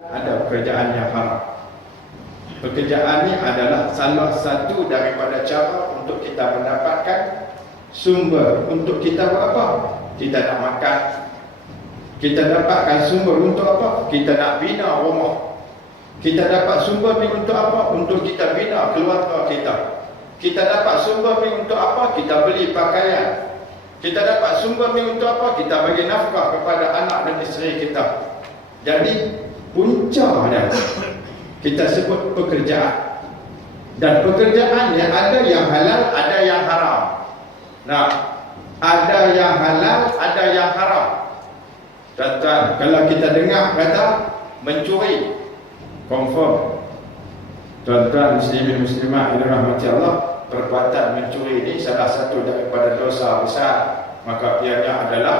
Ada pekerjaan yang haram. Pekerjaan ini adalah salah satu daripada cara untuk kita mendapatkan sumber untuk kita buat apa? Kita nak makan. Kita dapatkan sumber untuk apa? Kita nak bina rumah. Kita dapat sumber ni untuk apa? Untuk kita bina keluarga kita. Kita dapat sumber ni untuk apa? Kita beli pakaian. Kita dapat sumber ni untuk apa? Kita bagi nafkah kepada anak dan isteri kita. Jadi punca dia kita sebut pekerjaan. Dan pekerjaan yang ada yang halal, ada yang haram. Nah, ada yang halal, ada yang haram. Tuan-tuan, kalau kita dengar kata mencuri, confirm. Tuan-tuan muslimin muslimat yang dirahmati Allah, perbuatan mencuri ini salah satu daripada dosa besar, maka ianya adalah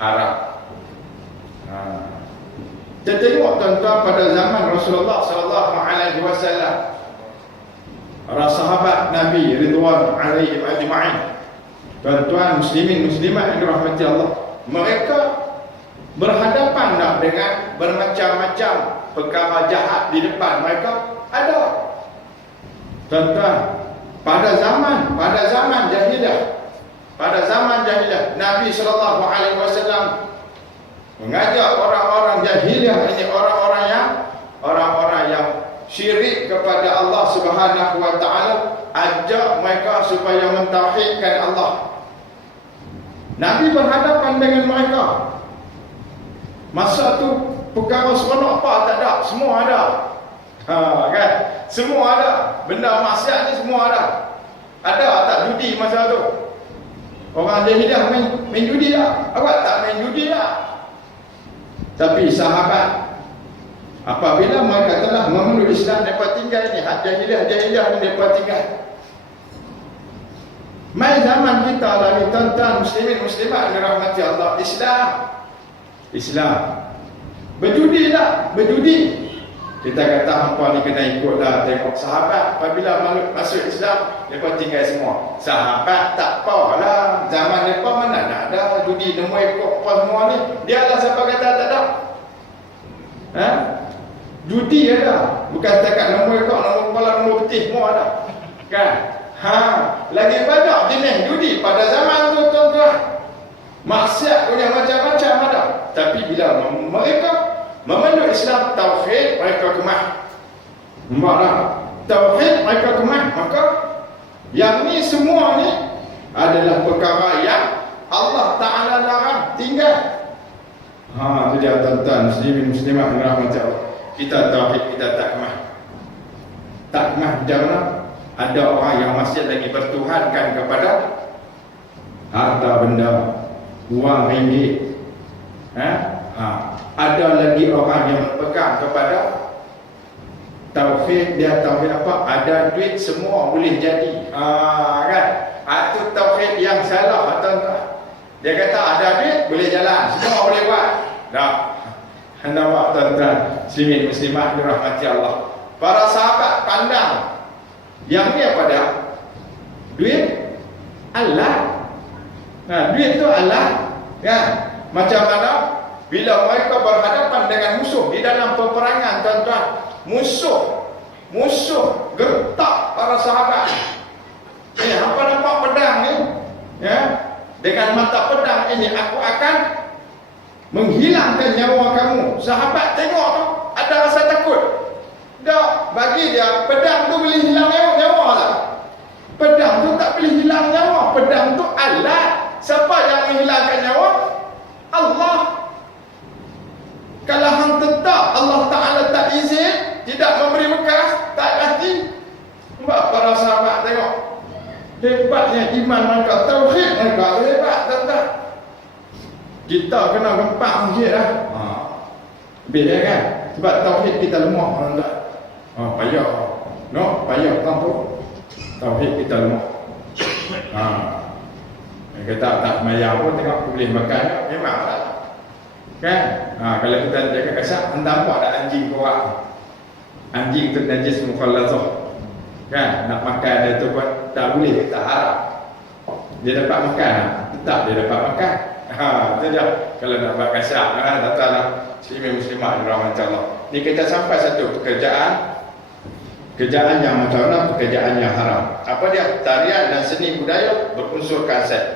haram. Kita tengok tuan-tuan pada zaman Rasulullah SAW, para sahabat Nabi ridwan alaihim ajma'in. Tuan-tuan muslimin muslimat yang dirahmati Allah, mereka berhadapan dengan bermacam-macam perkara jahat di depan mereka. Ada tuan-tuan pada zaman jahiliyah Nabi SAW mengajak orang-orang jahiliyah ini, orang-orang yang syirik kepada Allah Subhanahu wa taala, ajak mereka supaya mentauhidkan Allah. Nabi berhadapan dengan mereka. Masa tu perkara seronok apa tak ada, semua ada. Kan? Semua ada. Benda maksiat ni semua ada. Ada tak judi masa tu? Orang jahiliyah main judi tak? Awak tak main judi tak? Tapi sahabat, apabila mereka telah memeluk Islam, mereka tinggal ni, hak jahiliyah ni mereka tinggal. Mai zaman kita lah ni tuan-tuan muslimin muslimat dirahmati Allah, Islam. Berjudi tak? Berjudi. Kita kata hampa ni kena ikutlah, tengok sahabat apabila masuk Islam, mereka tinggal semua. Sahabat tak apalah, zaman mereka mana nak ada judi, nemu ikut apa semua ni. Dia lah siapa kata tak ada. Judi ada, bukan setakat nemu ikut, nemu kepala, nemu petih, semua ada. Kan? Lagi banyak jenis judi pada zaman tu tuan-tuan. Maksiat punya macam-macam ada. Tapi bila mereka memeluk Islam, tauhid mereka kemah. Tauhid mereka kemah. Maka yang ni semua ni adalah perkara yang Allah Ta'ala larang tinggal. Itu dia tuan-tuan muslimin muslimat yang dirahmati Allah. Kita tauhid, kita tak kemah. Tak kemah jangan. Ada orang yang masih lagi bertuhankan kepada harta benda, wang ringgit. Ada lagi orang yang berpegang kepada tauhid. Dia tauhid apa? Ada duit semua boleh jadi. Kan? Itu tauhid yang salah tuan-tuan. Dia kata ada duit boleh jalan, semua boleh buat. Tak. Nampak tuan-tuan muslimin muslimat dirahmati Allah. Para sahabat pandang yang ni apa dia? Duit Allah. Duit tu Allah. Kan? Macam mana bila mereka berhadapan dengan musuh di dalam peperangan tuan-tuan, musuh gertak para sahabat. Apa nampak pedang ni? Ya, dengan mata pedang ini aku akan menghilangkan nyawa kamu. Sahabat tengok tu ada rasa takut. Tak, bagi dia pedang tu boleh hilang nyawa lah. Pedang tu tak boleh hilang nyawa. Pedang tu alat. Siapa yang menghilangkan nyawa? Allah. Kalau hang tetap Allah Ta'ala tak izin, tidak memberi bekas, tak hati. Nampak para sahabat tengok hebatnya iman mereka, tauhid mereka hebat tuan-tuan. Kita kena gempak masjid lah. Lebih dia kan? Sebab tauhid kita lemah tuan-tuan. Payah. Payah tu. Tauhid kita lemah. Dia kata tak mayang pun tengok boleh makan. Memanglah. Kan? Kalau kita jaga kasar, anda nampak ada anjing keluar. Anjing tu najis mukhalazah. Kan? Nak makan dia tu pun tak boleh, tak haram. Dia dapat makan, tetap dia dapat makan. Itu dia. Kalau nak buat kasar, tak tahu lah. Muslimin muslimat dirahmati Allah. Ni kita sampai satu pekerjaan yang macam mana? Pekerjaan yang haram. Apa dia? Tarian dan seni budaya berunsurkan seks.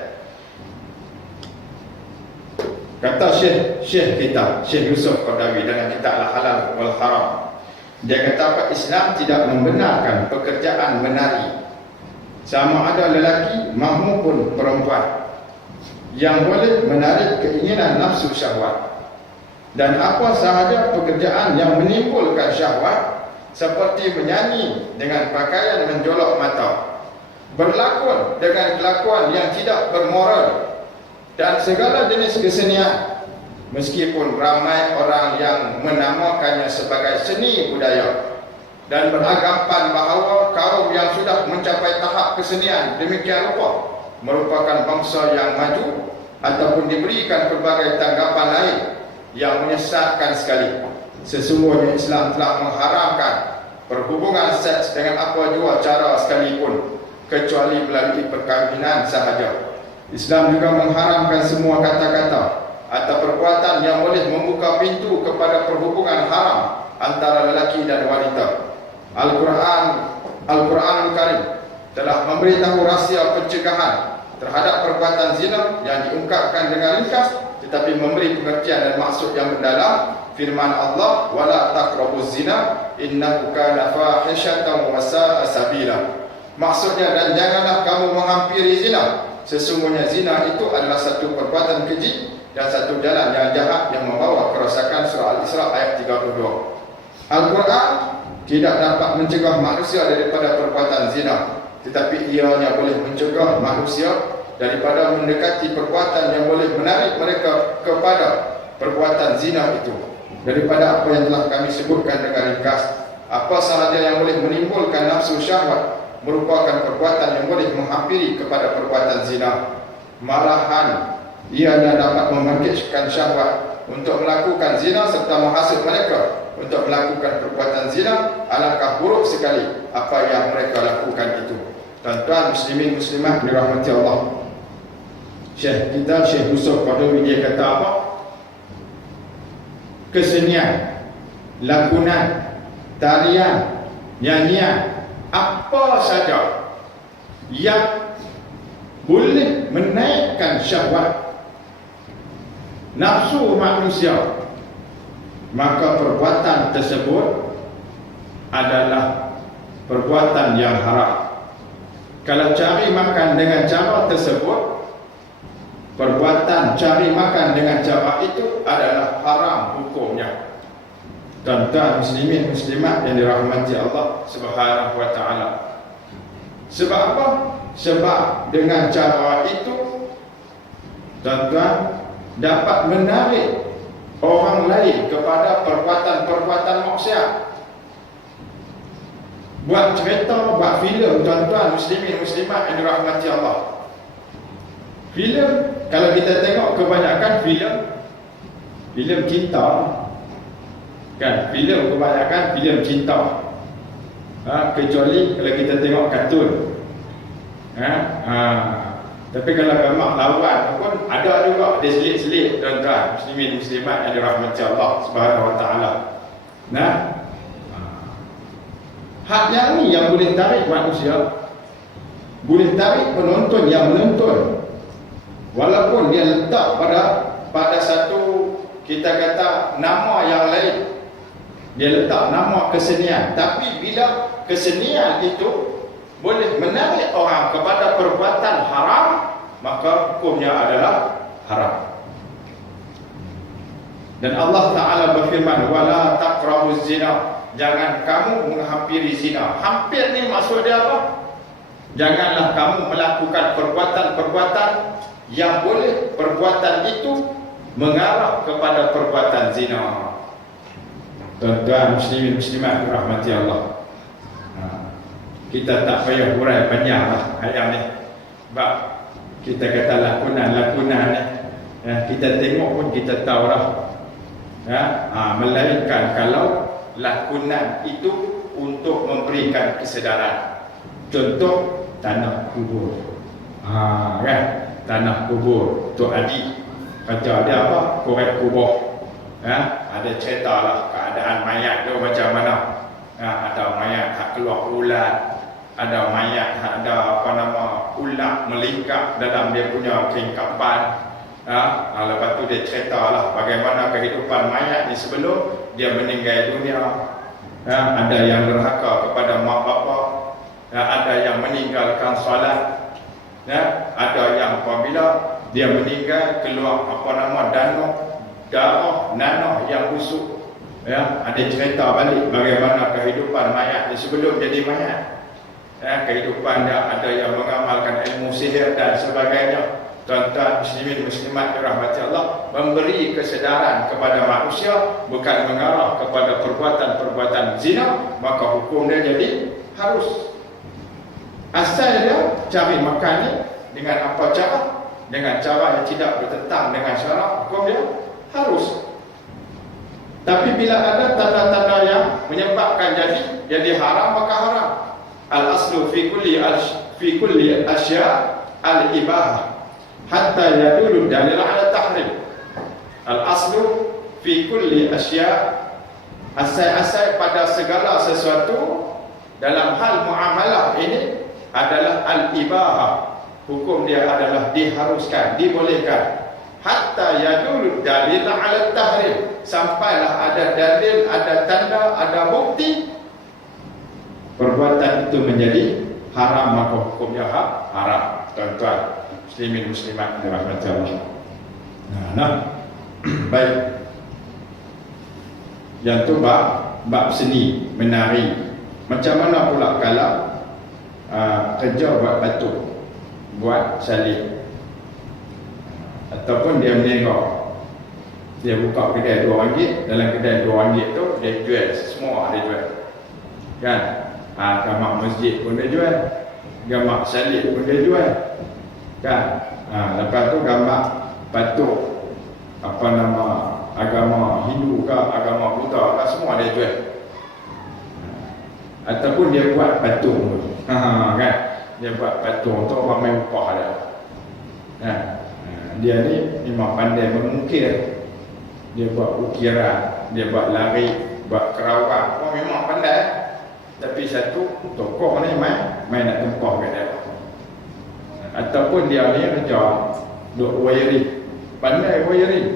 Kata Syekh kita, Syekh Yusuf Qaradawi dalam kitab Al-Halal wal Haram, dia kata apa? Islam tidak membenarkan pekerjaan menari, sama ada lelaki maupun perempuan, yang boleh menarik keinginan nafsu syahwat, dan apa sahaja pekerjaan yang menimbulkan syahwat, seperti menyanyi dengan pakaian menjolok mata, berlakon dengan kelakuan yang tidak bermoral, dan segala jenis kesenian, meskipun ramai orang yang menamakannya sebagai seni budaya, dan beranggapan bahawa kaum yang sudah mencapai tahap kesenian demikian rupa merupakan bangsa yang maju, ataupun diberikan pelbagai tanggapan lain yang menyesatkan sekali. Sesungguhnya Islam telah mengharamkan perhubungan seks dengan apa jua cara sekalipun, kecuali melalui perkahwinan sahaja. Islam juga mengharamkan semua kata-kata atau perbuatan yang boleh membuka pintu kepada perhubungan haram antara lelaki dan wanita. Al-Quranul Karim telah memberitahu rahsia pencegahan terhadap perbuatan zina yang diungkapkan dengan ringkas, tetapi memberi pengertian dan maksud yang mendalam. Firman Allah, wala taqrabuz zina innahu kana fahishatan wa sa'a sabila. Maksudnya, dan janganlah kamu menghampiri zina, sesungguhnya zina itu adalah satu perbuatan keji dan satu jalan yang jahat yang membawa kerosakan. Surah Al-Isra ayat 32. Al-Quran tidak dapat mencegah manusia daripada perbuatan zina, tetapi ianya boleh mencegah manusia daripada mendekati perbuatan yang boleh menarik mereka kepada perbuatan zina itu. Daripada apa yang telah kami sebutkan dengan ringkas, apa sahaja yang boleh menimbulkan nafsu syahwat merupakan perbuatan yang boleh menghampiri kepada perbuatan zina. Malahan ianya dapat membangkitkan syahwat untuk melakukan zina serta menghasut mereka untuk melakukan perbuatan zina. Alangkah buruk sekali apa yang mereka lakukan itu. Tuan-tuan muslimin muslimat dirahmati Allah, Syekh kita Syekh Yusuf Qaradawi dia kata apa? Kesenian, lakonan, tarian, nyanyian, apa saja yang boleh menaikkan syahwat nafsu manusia, maka perbuatan tersebut adalah perbuatan yang haram. Kalau cari makan dengan cara tersebut, perbuatan cari makan dengan cara itu adalah haram hukumnya. Tuan-tuan muslimin muslimat yang dirahmati Allah Subhanahu wa taala. Sebab apa? Sebab dengan cara itu, tuan-tuan, dapat menarik orang lain kepada perbuatan-perbuatan maksiat. Buat cerita, buat filem, tuan-tuan muslimin muslimat yang dirahmati Allah. Filem, kalau kita tengok kebanyakan filem cinta, kan? Filem kebanyakan filem cinta. Kecuali kalau kita tengok kartun. Tapi kalau gambar lawan pun ada juga, dia selit-selit, tuan-tuan muslimin muslimat yang dirahmati Allah Subhanahu wa taala. Hak yang ni yang boleh tarik manusia, boleh tarik penonton yang menonton, walaupun dia letak pada satu, kita kata, nama yang lain. Dia letak nama kesenian, tapi bila kesenian itu boleh menarik orang kepada perbuatan haram, maka hukumnya adalah haram. Dan Allah Ta'ala berfirman, wala taqrabuz zina, jangan kamu menghampiri zina. Hampir ni maksud dia apa? Janganlah kamu melakukan perbuatan-perbuatan yang boleh perbuatan itu mengarah kepada perbuatan zina. Tuan-tuan muslimin muslimat dirahmati Allah, kita tak payah hurai panjang lah ayat ni. Sebab kita kata lakonan ni, kita tengok pun kita tahu lah. Melainkan kalau lakonan itu untuk memberikan kesedaran. Contoh tanah kubur, kan? Tanah kubur, Tok Adi kata ada apa? Korek kubur. Ada cerita lah keadaan keadaan mayat tu macam mana. Ada mayat hak keluar ulat, ada mayat hak ada ulat melingkap dalam dia punya kelingkapan. Lepas tu dia cerita lah bagaimana kehidupan mayat ni sebelum dia meninggal dunia. Ada yang derhaka kepada mak bapa, ada yang meninggalkan solat, ada yang apabila dia meninggal keluar darah nanah yang busuk. Ada cerita balik bagaimana kehidupan mayat ni sebelum jadi mayat. Kehidupan dia, ada yang mengamalkan ilmu sihir dan sebagainya. Tuan-tuan muslimin muslimat dirahmati Allah, memberi kesedaran kepada manusia, bukan mengarah kepada perbuatan-perbuatan zina, maka hukum dia jadi harus. Asal dia cari makan ni dengan apa cara? Dengan cara yang tidak bertentang dengan syarak, hukum dia harus. Tapi bila ada tanda-tanda yang menyebabkan jadi haram, maka haram. Al-aslu fi kulli asya al-ibahah hatta yadullu dalil ala tahrim. Al-aslu fi kulli asya, asal pada segala sesuatu dalam hal muamalah ini adalah al-ibahah. Hukum dia adalah diharuskan, dibolehkan. Hatta yadullu dalil ala tahrim, sampailah ada dalil, ada tanda, ada bukti perbuatan itu menjadi haram, maka hukumnya haram. Tuan-tuan muslimin muslimat dirahmati Allah. Baik. Yang tu bab seni, menari. Macam mana pula kalau kerja buat batu, buat salib, ataupun dia meniaga, dia buka kedai RM2, dalam kedai RM2 tu dia jual semua, dia jual kan. Gambar masjid pun dia jual, gambar salib pun dia jual kan. Lepas tu gambar patung agama Hindu ke agama Buddha ke, semua dia jual. Ataupun dia buat patung kan, dia buat patung tu orang main upah dia kan. Dia ni memang pandai mengukir, dia buat ukiran, dia buat lari, buat kerawang, orang memang pandai. Tapi satu tokoh ni main nak tempah kat dia. Ataupun dia ni kerja duk wiring, pandai wiring.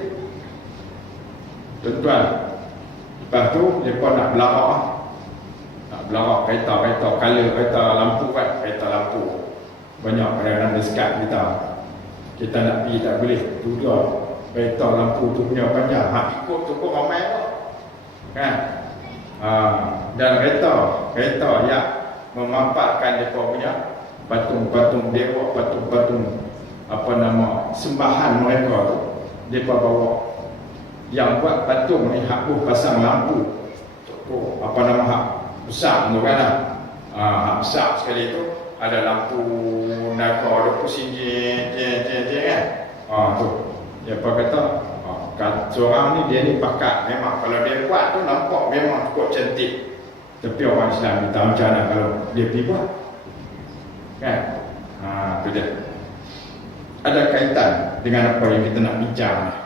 Tuan-tuan, lepas tu dia pun nak belarak kereta color, kereta lampu kan, kereta lampu. Banyak kadang-kadang dia sekat kita nak pergi tak boleh, tu dia kereta lampu tu punya panjang, ikut tu pun ramai kan. Dan kereta yang memampatkan dia punya patung-patung dewa, patung-patung sembahan mereka tu, dia bawa. Yang buat patung ni hak pun pasang lampu tu, hak besar tu kan. Hak besar sekali tu ada lampu naga 20 singgit kan. Tu dia apa kata, seorang ni dia ni pakat, memang kalau dia buat tu nampak memang cukup cantik. Tapi orang Islam kita macam mana kalau dia pergi buat kan. Tu dia. Ada kaitan dengan apa yang kita nak bincang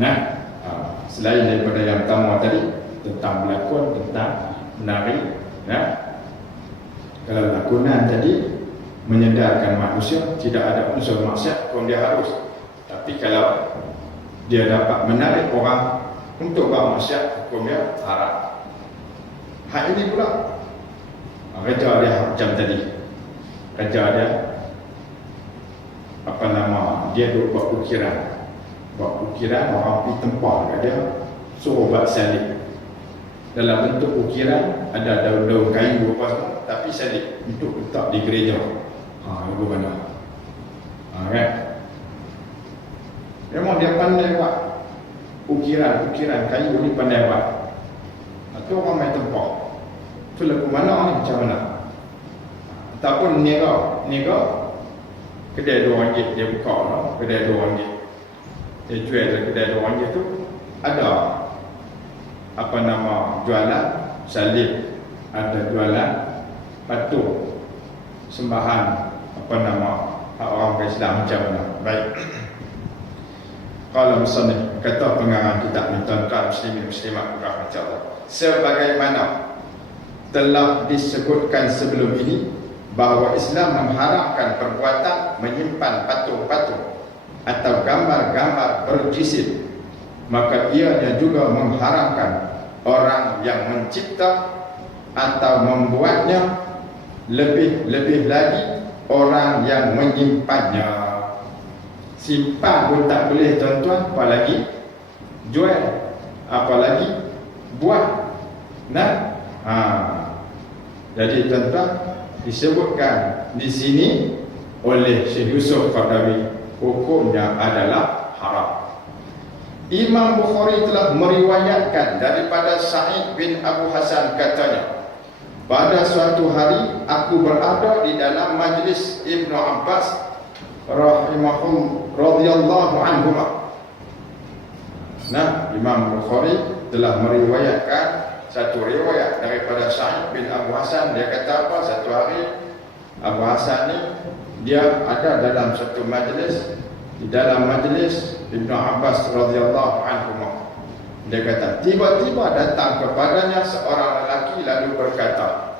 ni. Selain daripada yang pertama tadi tentang berlakon, tentang menari, kalau lakonan tadi menyedarkan manusia tidak ada unsur maksiat, pun dia harus. Tapi kalau dia dapat menarik orang untuk buat maksiat, hukumnya haram. Hak ini pula kerja dia macam tadi. Kerja dia dia duk buat ukiran. Orang pergi tempah kat dia, suruh buat salib. Dalam bentuk ukiran ada daun-daun kayu apa semua, tapi salib untuk letak di gereja. Itu mana? Kan? Memang dia pandai buat ukiran kayu ni, pandai buat. Itu orang main tempah. Itu lagu mana ni, macam mana? Ataupun niaga kedai RM2 dia buka, kedai RM2 dia jual kedai RM2 tu ada jualan salib, ada jualan patung sembahan orang Islam macam mana. Baik. Qala musannif kata pengarang kitab ni, tuan-tuan muslimin muslimat rahmat Allah, sebagaimana telah disebutkan sebelum ini bahawa Islam mengharamkan perbuatan menyimpan patung-patung atau gambar-gambar berjisim, maka ianya juga mengharamkan orang yang mencipta atau membuatnya, lebih-lebih lagi orang yang menyimpannya. Simpan pun tak boleh tuan-tuan, apalagi jual, apalagi buat. Nah, jadi tuan-tuan, disebutkan di sini oleh Syekh Yusuf Qaradawi, hukumnya adalah haram. Imam Bukhari telah meriwayatkan daripada Sa'id bin Abu Hasan, katanya, pada suatu hari aku berada di dalam majlis Ibnu Abbas radhiyallahu anhuma. Nah, Imam Bukhari telah meriwayatkan satu riwayat daripada Sa'id bin Abu Hasan. Dia kata apa? Satu hari Abu Hasan ni dia ada dalam satu majlis, di dalam majlis Ibnu Abbas radhiyallahu anhuma. Dia kata, tiba-tiba datang kepadanya seorang lelaki lalu berkata,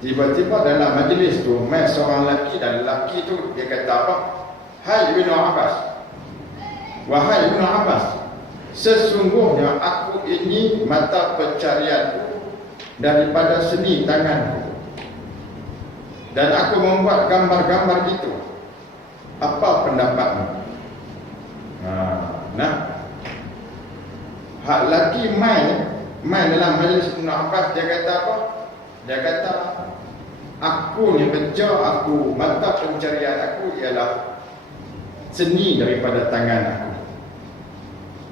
tiba-tiba dalam majlis tu mai seorang lelaki, dan lelaki tu dia kata apa? Hai Ibnu Abbas, wahai Ibnu Abbas, sesungguhnya aku ini mata pencarianku daripada seni tanganku, dan aku membuat gambar-gambar itu. Apa pendapatmu? Nah, hak lelaki mai dalam majlis Ibnu Abbas, dia kata apa? Dia kata, aku ni kerja aku, mata pencarian aku ialah seni daripada tangan aku.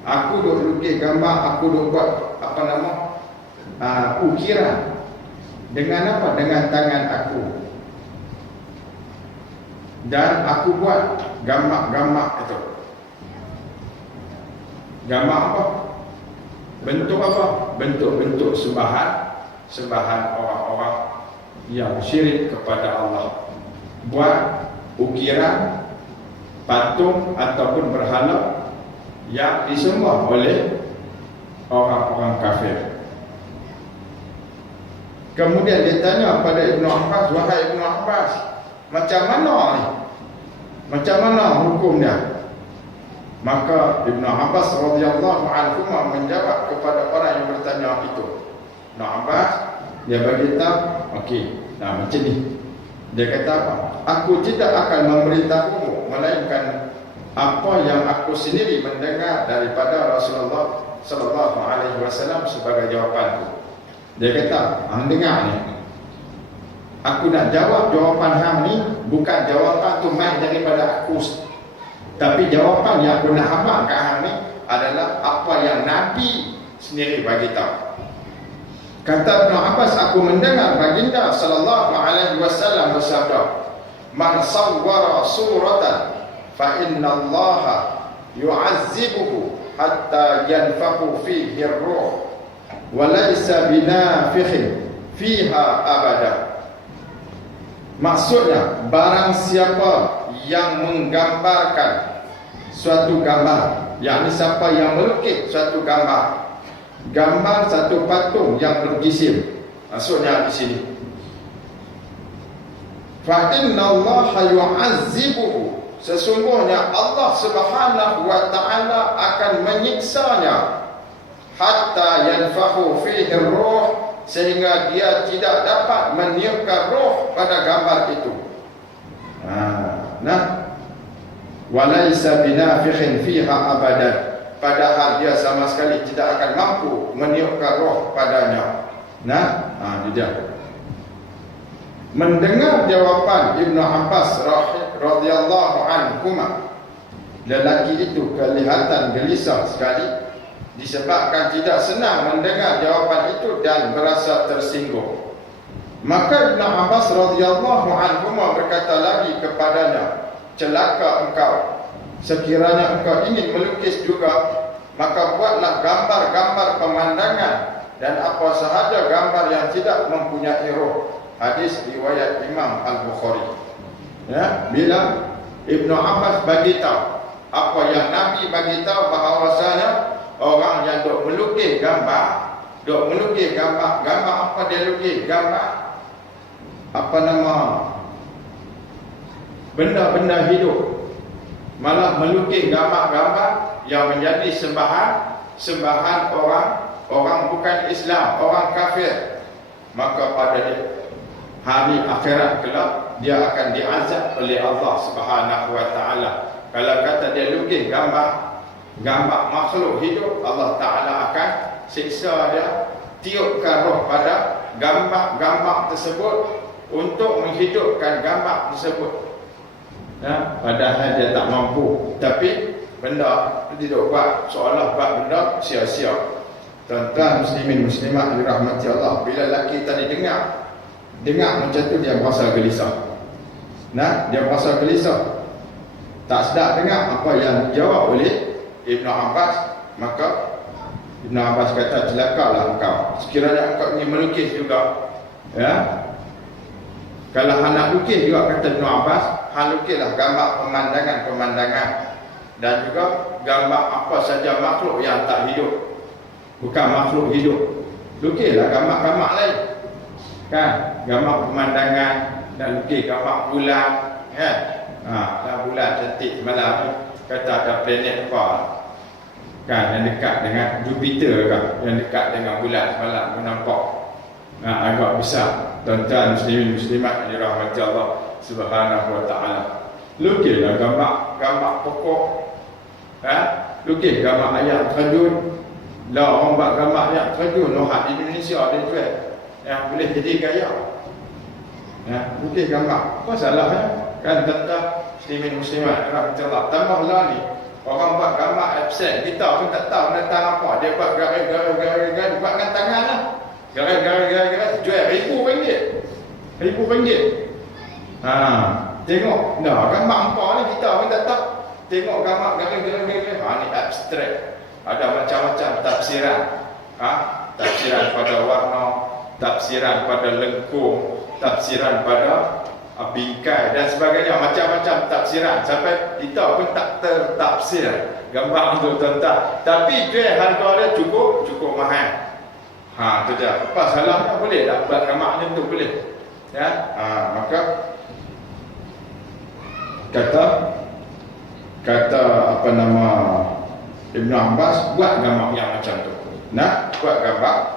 Aku duk lukis gambar, aku duk buat ukiran. Dengan apa? Dengan tangan aku. Dan aku buat gambar-gambar itu. Gambar apa? Bentuk apa? Bentuk-bentuk sembahan orang-orang yang syirik kepada Allah. Buat ukiran patung ataupun berhala yang disembah oleh orang-orang kafir. Kemudian dia tanya pada Ibnu Abbas, wahai Ibnu Abbas, macam mana ni? Macam mana hukumnya? Maka Ibnu Abbas radhiyallahu anhu menjawab kepada orang yang bertanya itu. Ibnu Abbas dia beritahu, okey, nah macam ni. Dia kata apa? Aku tidak akan memberitahumu melainkan apa yang aku sendiri mendengar daripada Rasulullah sallallahu alaihi wasallam sebagai jawapanku. Dia kata, hang dengar ni. Aku nak jawab jawapan hang ni bukan jawapan tu main daripada aku, tapi jawapan yang aku nak abang kat hang ni adalah apa yang Nabi sendiri bagi tahu. Kata Ibnu Abbas, aku mendengar baginda sallallahu alaihi wasallam bersabda, "Man sawwara suratan fa inna Allah yu'azzibuhu hatta yanfakhu fihi ar-ruh wa laysa binafikhin fiha abada." Maksudnya, barang siapa yang menggambarkan suatu gambar, yakni siapa yang melukis suatu gambar satu patung yang berjisim, maksudnya di sini, fa innallaha yu'azzibuhu, sesungguhnya Allah Subhanahu wa taala akan menyiksanya, hatta yanfahu fihi ruh, sehingga dia tidak dapat meniupkan roh pada gambar itu. Walaysa binafikhin fiha abadan, padahal dia sama sekali tidak akan mampu meniupkan roh padanya. Dia mendengar jawapan Ibnu Abbas radhiyallahu anhu, lelaki itu kelihatan gelisah sekali disebabkan tidak senang mendengar jawapan itu dan berasa tersinggung. Maka Ibnu Abbas radhiyallahu anhu berkata lagi kepadanya, celaka engkau, sekiranya engkau ingin melukis juga, maka buatlah gambar-gambar pemandangan dan apa sahaja gambar yang tidak mempunyai roh. Hadis riwayat Imam Al-Bukhari. Bila Ibnu Abbas bagi tahu Apa yang Nabi bagi tahu bahawasanya orang yang dok melukis gambar, gambar apa dia lukis? Gambar apa nama? Benda-benda hidup. Malah melukis gambar-gambar yang menjadi sembahan orang bukan Islam, orang kafir. Maka pada hari akhirat kelak dia akan diazab oleh Allah Subhanahu wa taala. Kalau kata dia lukis gambar makhluk hidup, Allah taala akan siksa dia, tiupkan roh pada gambar tersebut untuk menghidupkan gambar tersebut. Padahal dia tak mampu, tapi benda dia buat seolah buat benda sia-sia. Tuan-tuan muslimin muslimat dirahmati Allah, bila lelaki tadi dengar macam tu dia berasa gelisah. Dia berasa gelisah. Tak sedap dengar apa yang dijawab oleh Ibn Abbas. Maka Ibn Abbas kata, celakalah engkau. Sekiranya engkau ingin melukis juga, kalau nak lukis juga, kata Ibn Abbas, lukislah gambar pemandangan dan juga gambar apa saja makhluk yang tak hidup, bukan makhluk hidup. Lukislah gambar lain, kan? Gambar pemandangan dan lukis gambar bulan, kan? Bulan cantik malam ni, kata ada planet apa, kan, yang dekat dengan Jupiter kan, yang dekat dengan bulan semalam pun nampak agak besar. Tuan-tuan muslimin muslimat dirahmati Allah Subhanahu wa taala. Lukislah gambar pokok, lukis gambar ayat terjun. Lah orang buat gambar ayat terjun di Indonesia dia jual, yang boleh jadi gaya. Lukis gambar, apa salahnya? Kan tuan-tuan muslimin muslimat dirahmati Allah. Tambahlah ni, orang buat gambar absen, kita pun tak tahu datang apa. Dia buat garis-garis buat dengan tangan lah. Garis jual RM1,000. Tengok gambar apa ni kita pun tak tahu. Tengok gambar garis. Ni abstrak. Ada macam-macam tafsiran. Tafsiran pada warna, tafsiran pada lengkung, tafsiran pada bingkai dan sebagainya, macam-macam tafsiran sampai kita pun tak tertafsir gambar tu tuan-tuan. Tapi jual harga dia cukup mahal. Tu dia. Apa salahnya? Boleh tak buat gambar macam tu? Boleh. Maka kata apa nama Ibn Abbas, buat gambar yang macam tu. Buat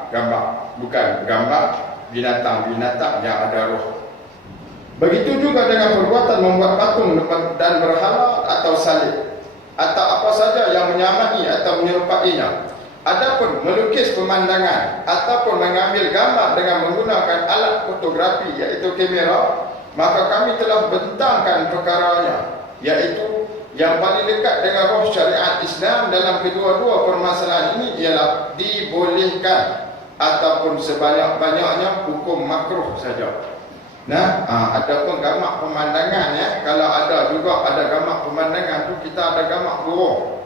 gambar bukan gambar binatang-binatang yang ada roh. Begitu juga dengan perbuatan membuat patung dan berhala atau salib atau apa saja yang menyamai atau menyerupainya. Adapun melukis pemandangan ataupun mengambil gambar dengan menggunakan alat fotografi iaitu kamera, maka kami telah bentangkan perkaranya, iaitu yang paling dekat dengan roh syariat Islam dalam kedua-dua permasalahan ini ialah dibolehkan ataupun sebanyak-banyaknya hukum makruh saja. Adapun gambar pemandangan, kalau ada juga ada gambar pemandangan tu, kita ada gambar burung.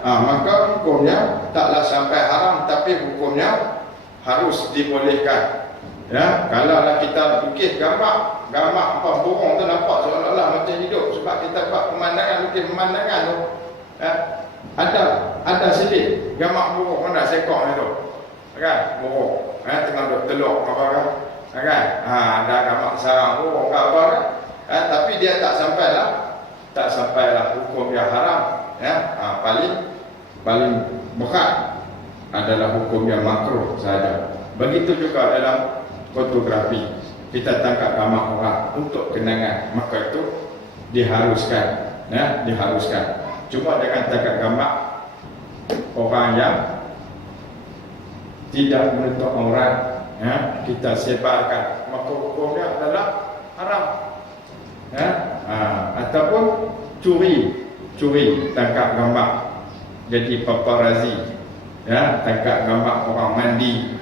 Maka hukumnya taklah sampai haram, tapi hukumnya harus dibolehkan. Kalau kita lukis gambar apa burung tu nampak seolah-olah macam hidup, sebab kita buat pemandangan, lukis pemandangan tu. Ada selit gambar burung, mana sekok itu, kan? Burung tengah duk telur apa kan? Ada gambar sarang burung apa kan? Tapi dia tak sampailah hukum yang haram. Paling berat adalah hukum yang makruh saja. Begitu juga dalam fotografi, kita tangkap gambar orang untuk kenangan, maka itu diharuskan. Cuma dengan tangkap gambar orang yang tidak menutup aurat, kita sebarkan, maka hukumnya adalah haram. Ataupun curi tangkap gambar, jadi paparazzi, tangkap gambar orang mandi,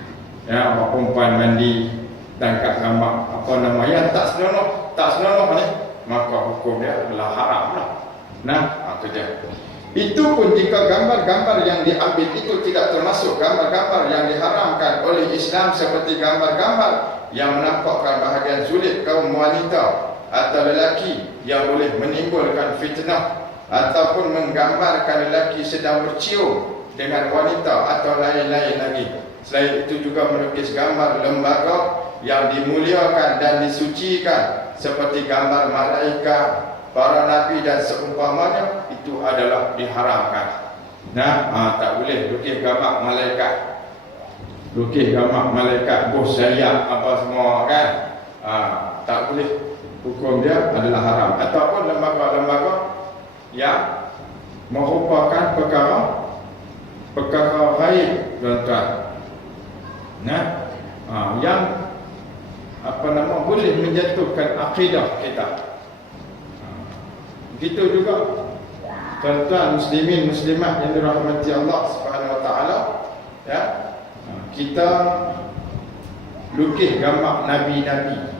orang perempuan mandi, tangkap gambar apa nama yang tak senonoh ni, maka hukum dia adalah haram lah. Itu dia. Itu pun jika gambar-gambar yang diambil itu tidak termasuk gambar-gambar yang diharamkan oleh Islam, seperti gambar-gambar yang menampakkan bahagian sulit kaum wanita atau lelaki yang boleh menimbulkan fitnah ataupun menggambarkan lelaki sedang bercium dengan wanita atau lain-lain lagi. Selain itu juga melukis gambar lembaga yang dimuliakan dan disucikan seperti gambar malaikat, para nabi dan seumpamanya, itu adalah diharamkan. Tak boleh lukis gambar malaikat, lukis gambar malaikat, bos sayap apa semua kan. Tak boleh, hukum dia adalah haram. Ataupun lembaga-lembaga yang merupakan perkara gaib, tuan-tuan. Yang boleh menjatuhkan akidah kita. Begitu juga tuan-tuan muslimin muslimat yang dirahmati Allah Subhanahu wa taala, ya. Kita lukis gambar nabi-nabi.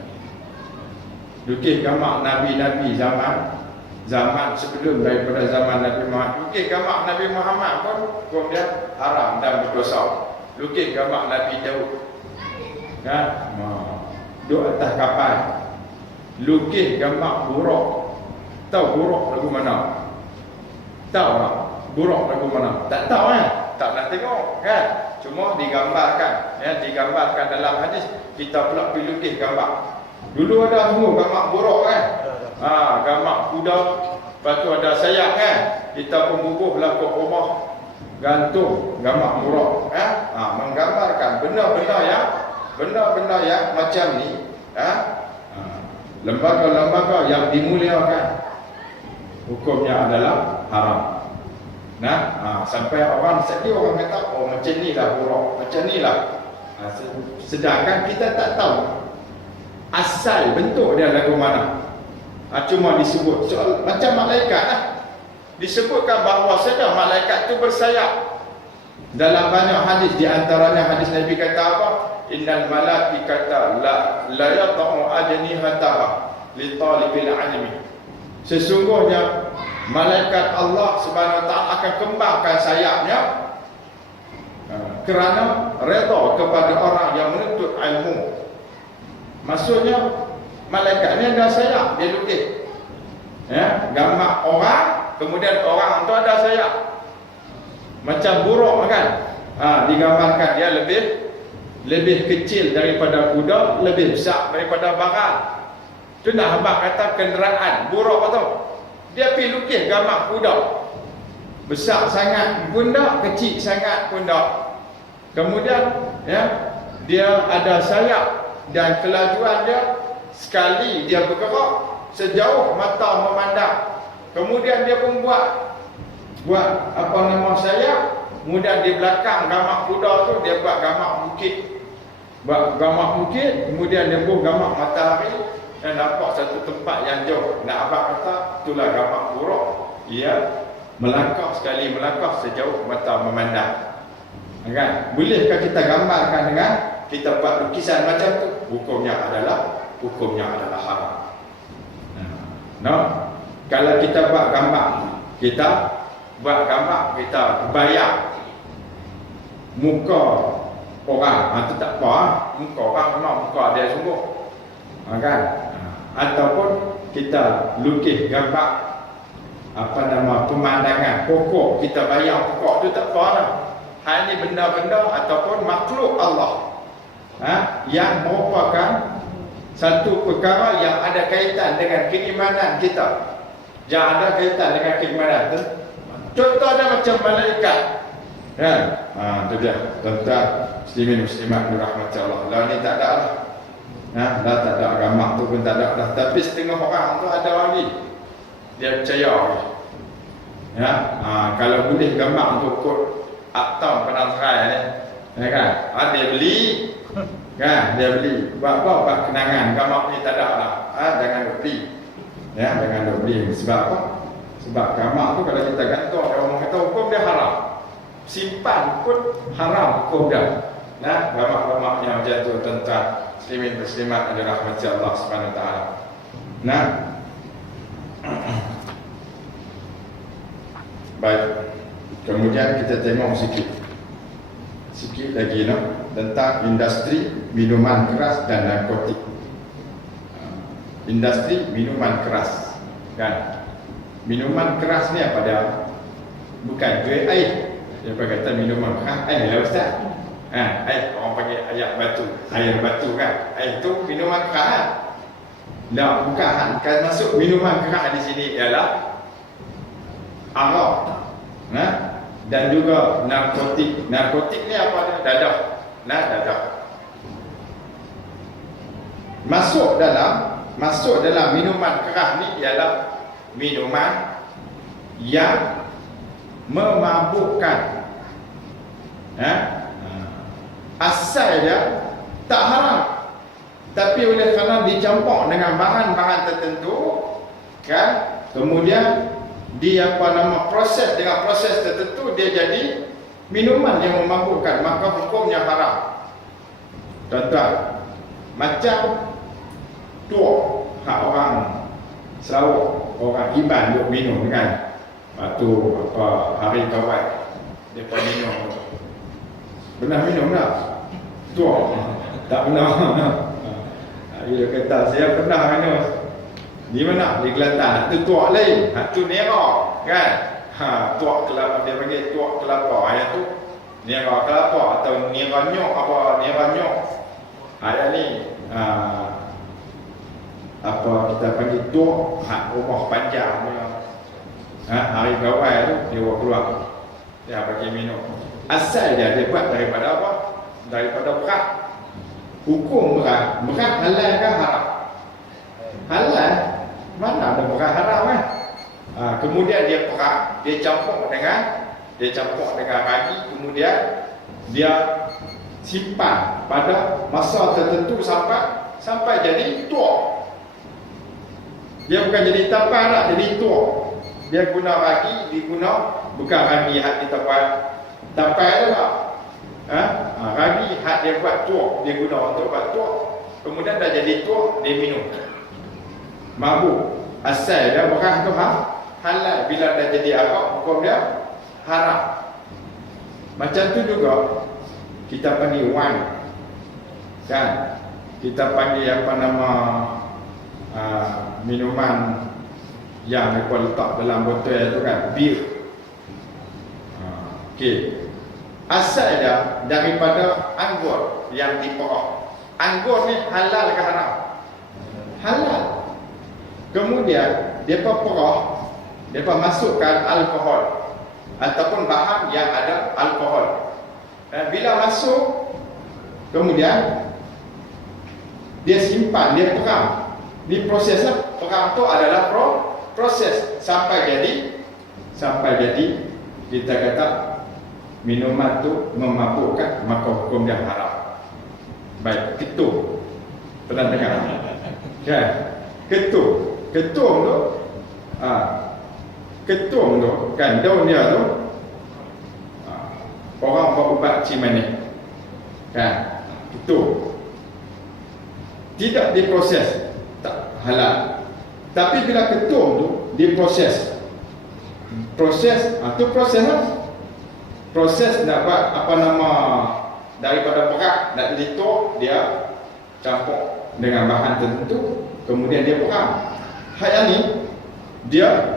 Lukis gambar nabi-nabi zaman sebelum daripada zaman Nabi Muhammad. Lukis gambar Nabi Muhammad pun hukum dia haram dan berdosa. Lukis gambar Nabi Daud, kan? Duduk atas kapal. Lukis gambar buruk. Tahu buruk lagu mana? Tahu tak? Buruk lagu mana? Tak tahu kan? Tak nak tengok kan? Cuma digambarkan, ya, digambarkan dalam hadis. Kita pula pergi lukis gambar. Dulu ada semua gambar buruk kan? Gambar kuda, lepas tu ada sayap kan? Kita pembubuh belakang rumah, gantung gambar buruk, menggambarkan benda-benda yang macam ni, lembaga-lembaga yang dimuliakan, hukumnya adalah haram. Sampai orang sedih, orang kata, oh macam ni lah buruk, macam ni lah. Sedangkan kita tak tahu asal bentuk dia lagu mana. Cuma disebut soal macam malaikat lah. Disebutkan bahawa sedang malaikat tu bersayap. Dalam banyak hadis, di antaranya hadis Nabi kata apa? Innal malaikata la yata'u ajnihataha li talibil ilmi. Sesungguhnya malaikat Allah Subhanahu wa taala akan kembangkan sayapnya kerana redha kepada orang yang menuntut ilmu. Maksudnya malaikat ni ada sayap, dia lukis, ya, gambar orang, kemudian orang tu ada sayap. Macam buruk kan? Digambarkan dia lebih kecil daripada kuda, lebih besar daripada bagal. Tu nak habaq kata kenderaan buruk tu. Dia pergi lukis gambar kuda. Besar sangat pun tak, kecil sangat pun tak. Kemudian, ya, dia ada sayap dan kelajuan dia sekali dia bergerak sejauh mata memandang. Kemudian dia pun buat sayap. Kemudian di belakang gambar kuda tu dia buat gambar bukit. Kemudian dia buat gambar matahari dan nampak satu tempat yang jauh. Nak abang kata itulah gambar buruk. Ia melangkah sejauh mata memandang. Kan? Bolehkah kita gambarkan dengan kita buat lukisan macam tu? Hukumnya adalah haram. Kalau kita buat gambar, kita bayar muka orang, itu tak apa. Muka orang memang muka dia sungguh, kan? Ataupun kita lukis gambar pemandangan pokok, kita bayar pokok tu tak apa lah. Hal ini benda-benda ataupun makhluk Allah, yang merupakan satu perkara yang ada kaitan dengan keimanan kita, yang ada kaitan dengan keimanan. Contohnya macam malaikat, kan? Itu dia, tuan-tuan muslimin muslimat dirahmati Allah. Lah ni tak ada lah. Dah tak ada agama tu pun tak ada dah. Tapi setengah orang tu ada lagi, dia percaya lagi. Kalau boleh gambar tu kot akta penasaran ni, kan? Dia beli, kan? Dia beli. Buat apa? Kenangan gambar ni tak ada lah. Jangan beli. Jangan beli. Sebab apa? Sebab gambar tu kalau kita gantung, orang kata hukum dia haram. Simpan pun haram hukum dia. Gambar-gambar yang macam tu, tuan-tuan muslimin muslimat yang dirahmati Allah Subhanahu wa taala. Baik. Kemudian kita tengok sikit lagi tentang industri minuman keras dan narkotik. Industri minuman keras, kan? Minuman keras ni apa dia? Bukan jual air. Dia kata minuman keras air lah Ustaz. Air orang panggil air batu kan. Air tu minuman keras kan. Tak, bukan. Kan masuk minuman keras di sini ialah arak. Dan juga narkotik. Narkotik ni apa dia? Dadah. Dadah. Masuk dalam minuman keras ni ialah minuman yang memabukkan. Asal dia tak haram, tapi oleh kerana dicampur dengan bahan-bahan tertentu kan, kemudian proses dengan proses tertentu dia jadi minuman yang memabukkan, maka hukumnya haram. Contoh macam tuak hak orang Sarawak, orang Iban duk minum kan. Waktu hari kawan depa minum. Pernah minum tak? Tuak. Tak pernah. Dia kata saya pernah minum. Di mana? Di Kelantan. Tu tuak lain. Tu nera kan. Tuak kelapa, dia panggil tuak kelapa. Yang tu nera kelapa atau nera nyok, nera nyok. Yang ni kita panggil tuak rumah panjang ni. Hari kawan tu dia buat keluar, dia bagi minum. Asal dia buat daripada apa? Daripada berat. Hukum berat halal ke haram? Halal. Mana ada berat haram kan? Kemudian dia berat, dia campur dengan ragi, kemudian dia simpan pada masa tertentu sampai jadi tuak. Dia bukan jadi tapai tak, jadi tuak. Dia guna ragi, bukan ragi hak kita buat tapai tu tak. Ragi hak dia buat tuak, dia guna untuk buat tuak. Kemudian dah jadi tuak, dia minum. Mabuk. Asal dia beras tu halal. Bila dah jadi arak, hukum dia haram. Macam tu juga kita panggil wine kan. Kita panggil minuman yang mereka letak dalam botol tu kan, bir. Okey. Asal dia daripada anggur yang diperah. Anggur ni halal ke haram? Halal. Kemudian depa perah, depa masukkan alkohol ataupun bahan yang ada alkohol. Bila masuk, kemudian dia simpan, dia peram. Ni prosesnya, peram tu adalah proses sampai jadi kita kata minuman tu memabukkan, maka hukum dia haram. Baik, ketum. Pernah dengar? Kan? Ketum tu kan, daun dia tu orang buat ubat cimani kan, ketum tidak diproses, tak halal. Tapi bila ketum tu diproses, tu proses nak buat daripada berat nak dituk, dia campur dengan bahan tertentu, kemudian dia peram. Yang ni dia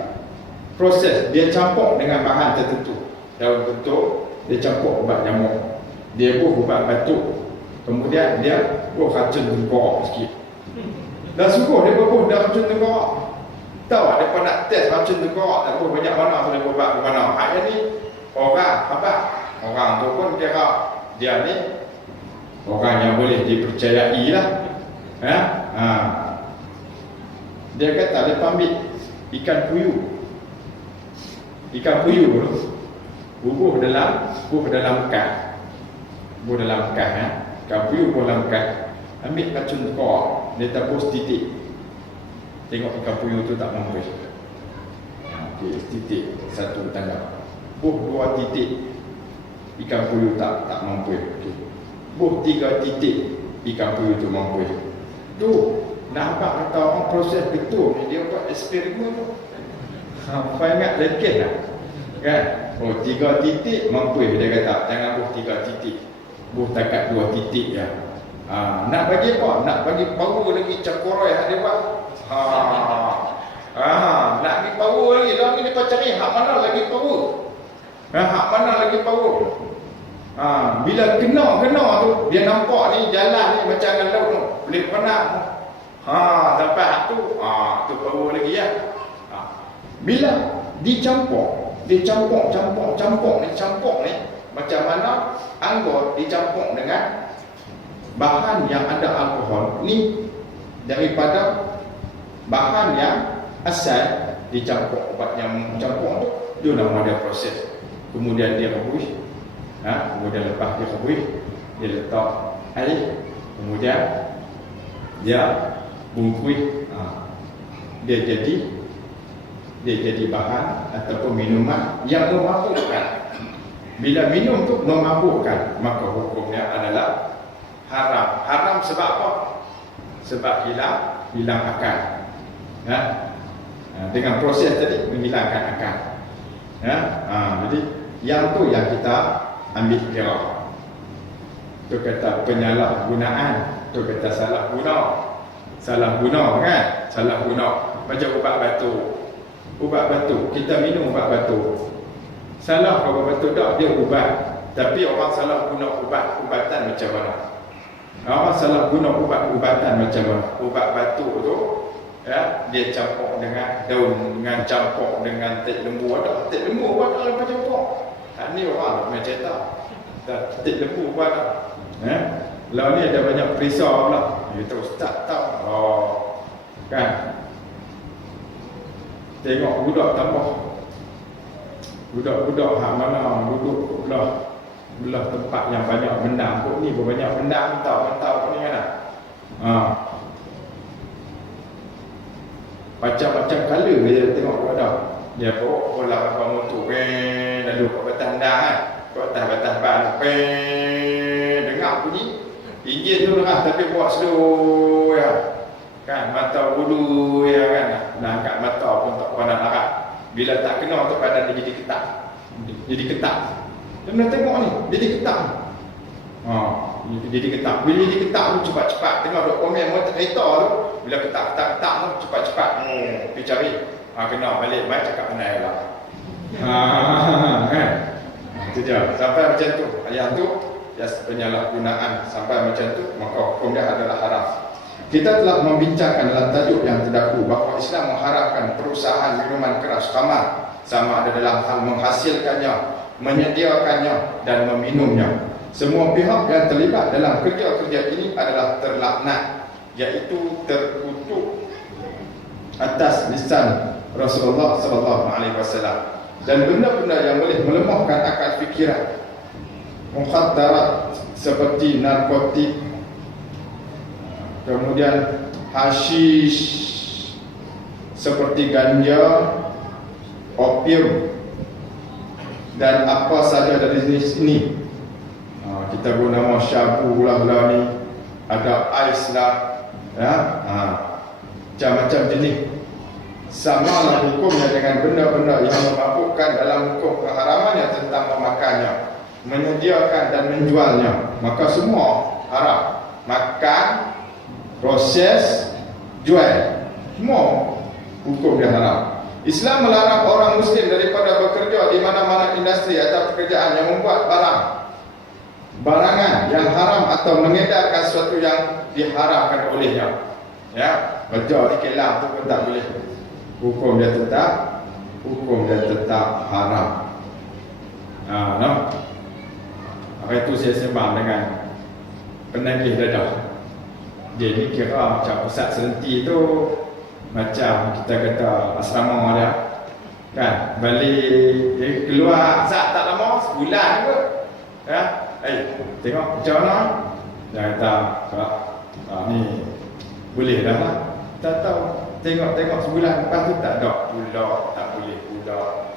proses, dia campur dengan bahan tertentu. Daun bentuk dia campur ubat nyamuk, dia buh ubat batuk, kemudian dia buh racun tengkorak sikit. Dah sungguh dia buh dah racun tengkorak. Tahu dia nak test racun tengkorak tak buh banyak mana boleh ubat ke mana. Yang ni orang tu pun kira dia ni orang yang boleh dipercayai lah. Dia kata dia ambil ikan puyuh tu bubuh dalam bekas. Ikan puyuh dalam bekas, ambil racun tengkorak, dia tabus titik. Tengok ikan puyuh tu tak mampu. Okey, titik satu tanda. Dua titik, ikan puyuh tak mampu. Okey. 3 titik, ikan puyuh tu mampu. Tu nampak kata orang proses betul ni, dia buat eksperimen tu. Kau ingat lekeh lah kan? 3 titik mampu, dia kata. Jangan buh 3 titik, buh takat 2 titik je. Nak bagi apa? Nak bagi baru lagi cakorai yang dia buat. Nak pergi power lagi. Lagi mereka cari hak mana lagi power. Hak mana lagi power. Bila kena tu, dia nampak ni jalan ni macam dengan laut tu. Boleh penang. Sampai hak tu, tu power lagi ya. Bila dicampur ni, macam mana anggur dicampur dengan bahan yang ada alkohol ni daripada bahan yang asal dicampur. Ubat yang campur tu dia nama dia proses, kemudian dia rebus, kemudian lepas dia rebus dia letak air, kemudian dia bungkus, dia jadi bahan ataupun minuman yang memabukkan. Bila minum tu memabukkan, maka hukumnya adalah haram. Haram sebab apa? Sebab hilang akal. Dengan proses tadi menghilangkan akal. Jadi yang tu yang kita ambil kira. Tu kata penyalahgunaan, tu kata salah guna kan? Salah guna. Macam ubat batu, kita minum ubat batu. Salah ubat batu tak, dia ubat. Tapi orang salah guna ubatan macam mana? Orang salah guna ubatan macam mana? Ubat batu tu dia campur dengan daun, dengan campur dengan tek lembu. Ada tek lembu buat apa campur? Ni orang macam cerita. Tek lembu buat Lalu ni ada banyak perisa pula. Kita ustaz tahu. Kan? Tengok budak tambah. Budak-budak hak mana duduk belah tempat yang banyak benda. Kok ni banyak benda mentau ni kan. Macam-macam color dia tengok budak. Dia bawa bola apa motor lalu kat batas dah kat batas ban dengar bunyi enjin tu dengar tapi bawa slow kan, mata bulu kan, nak angkat mata pun tak pandang arah. Bila tak kena tu badan dia jadi ketak. Dia tengok ni jadi ketak. Jadi ketak. Bila jadi ketak tu cepat-cepat tengok duk komen motor kereta tu, bila ketak tu cepat-cepat pergi cari. Kena balik mai cakap pandai lah. Kan? Itu je. Sampai macam tu. Ayat tu penyalahgunaan sampai macam tu, maka hukum dia adalah haram. Kita telah membincangkan dalam tajuk yang terdahulu bahawa Islam mengharamkan perusahaan minuman keras khamar, sama ada dalam hal menghasilkannya, menyediakannya dan meminumnya. Semua pihak yang terlibat dalam kerja-kerja ini adalah terlaknat, iaitu terkutuk atas lisan Rasulullah SAW. Dan benda-benda yang boleh melemahkan akal fikiran, mukhaddarat seperti narkotik, kemudian hashish seperti ganja, opium dan apa saja dari jenis ini. Kita guna nama syabu lah ni, ada ais lah, macam-macam jenis. Samalah hukumnya dengan benda-benda yang memabukkan dalam hukum keharamannya tentang memakannya, menyediakan dan menjualnya. Maka semua haram. Makan, proses, jual, semua hukum dia haram. Islam melarang orang Muslim daripada bekerja di mana-mana industri atau pekerjaan yang membuat barangan yang haram atau mengedarkan sesuatu yang diharamkan olehnya. Bekerja di kelang tu pun tak boleh. Hukum dia tetap haram. Hari itu saya sembang dengan penagih dadah. Jadi kira macam pusat serenti tu macam kita kata asrama dia kan, balik dia keluar sat tak lama, sebulan juga tengok macam mana dia kata ni boleh dah lah, tak tahu tengok sebulan lepas tu tak ada pula, tak boleh pula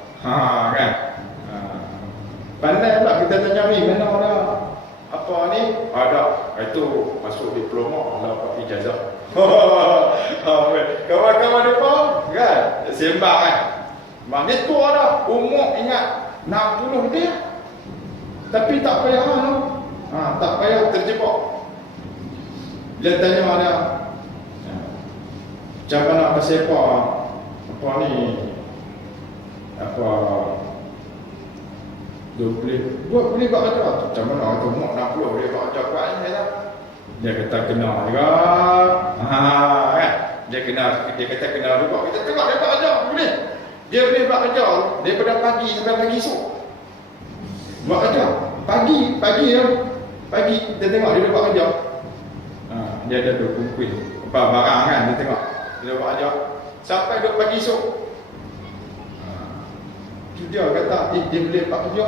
kan. Pandai pula kita tanya ni mana dah apa ni ada itu masuk diploma Allah pakai ijazah. Kawan-kawan depa kan sembang kan, mak dia tua dah, umur ingat 60 dia, tapi tak payah tak payah terjebak. Bila tanya dia macam mana apa siapa apa ni, apa dia boleh buat kerja macam mana tu mak 60 boleh buat kerja kuat ni tak? Dia kata kena juga. Kan? Dia kata kena juga. Kita tengok dia buat kerja boleh. Dia boleh buat kerja daripada pagi sampai pagi esok. Buat kerja pagi kita tengok dia buat kerja. Dia ada tu kumpul apa barang kan, dia tengok dia buat kerja sampai 2 pagi esok. Dia kata dia boleh buat kerja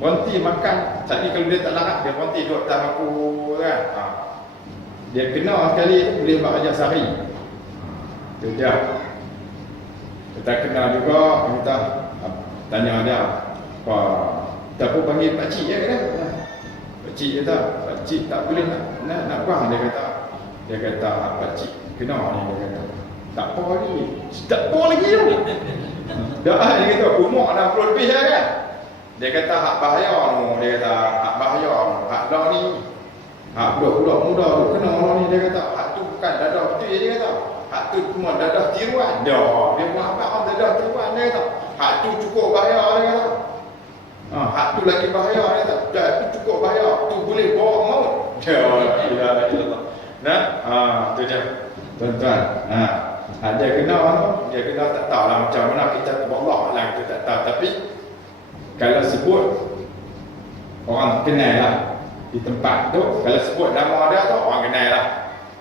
berhenti makan. Tadi kalau dia tak larat, dia berhenti duduk atas aku kan. Dia kena sekali boleh buat kerja sehari. Itu dia. Kita kenal juga, kita tanya dia apa, kita pun panggil pakcik je kan. Pakcik kata, pakcik tak boleh nak buang. Dia kata pakcik kena ni, dia kata tak apa lagi tu. Dah dia kata umur 60 lebih dah kan. Dia kata hak bahaya tu, hak dah ni, hak budak-budak muda tu kena ni. Dia kata hak tu bukan dadah betul, dia kata hak tu cuma dadah tiruan. Dia buat apa dadah tiruan, dia kata hak tu cukup bahaya, dia kata hak tu lagi bahaya, dia kata tu cukup bahaya, tu boleh bawa maut. Ya Allah. Nah, tu dia tuan-tuan. Dia kena tak tahu lah macam mana kita Allah lah, kita tak tahu. Tapi kalau sebut orang kenal lah di tempat tu, kalau sebut nama dia tu orang kenal lah.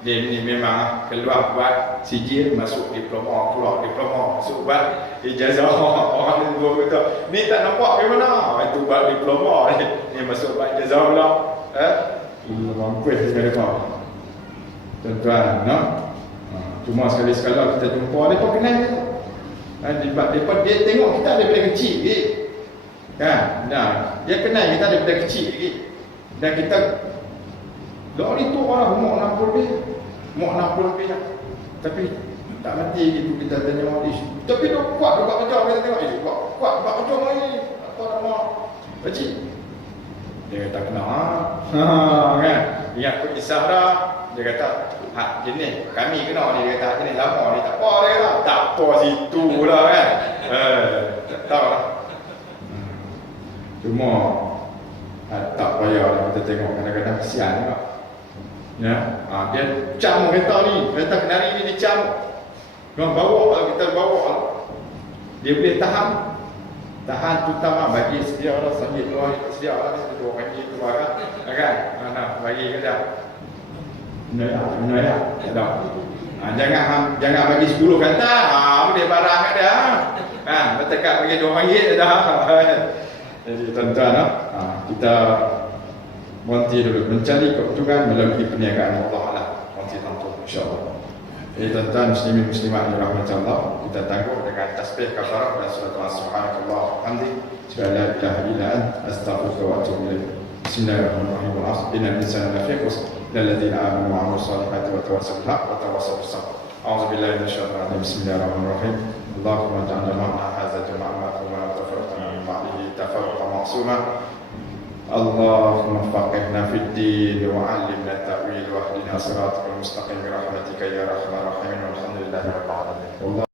Dia ni memang keluar buat sijil, masuk diploma, keluar diploma, masuk buat ijazah. Orang ni dua kata ni tak nampak ke mana, itu buat diploma ni masuk buat ijazah pula. Mampu dia kata tuan-tuan, no? Cuma sekali-sekala kita jumpa dia pun kenal dia tengok kita daripada kecil lagi. Kan? Dia kenal kita daripada kecil lagi. Dan kita dah ni tu orang umur 60 lebih dah. Tapi tak mati gitu kita tanya dia. Tapi dia kuat buat kerja, kita tengok kuat buat kerja ni. Apa nama? Pakcik. Dia kata kena kan? Ingat aku kisah dah. Dia kata hak jenis kami kena ni, dia kata hak jenis lama ni tak apa, dia kata tak apa situ lah kan. Tak tahu lah. Cuma tak payah kita tengok kadang-kadang kesian juga. Ya, dia camuk kereta ni, kereta kenari ni dia camuk. Kita bawa dia boleh tahan terutama bagi sedia lah, sanggit luar sedia lah, dua kaki keluar kan. Bagi ke dia Benar ya? Jangan bagi 10 kata. Boleh barang kat dia. Bertekad bagi RM2 dah. Jadi tuan-tuan, kita berhenti dulu mencari keuntungan melalui perniagaan Allah lah. Berhenti tentu insya-Allah. Jadi tuan-tuan muslimin muslimat yang dirahmati Allah, kita tangguh dengan tasbih kafarah dan surah subhanakallah hamdi. La ilaha illa anta astaghfiruka wa atubu ilaik. Bismillahirrahmanirrahim. Innal insana lafi khusr illa alladhina amanu wa 'amilus salihati wa tawassaw bil haqq wa tawassaw bis sabr. A'udzu billahi minasyaitonir rajim. Bismillahirrahmanirrahim. Allahumma ja'alna ma'ana hadza jama'an ma'rufan wa tafarraqna min ba'dihi tafarruqan ma'suma. Allahumma faqihna fid din wa 'allimna at-ta'wil wa hdina siratal mustaqim bi rahmatika ya arhamar rahimin. Walhamdulillahi rabbil alamin.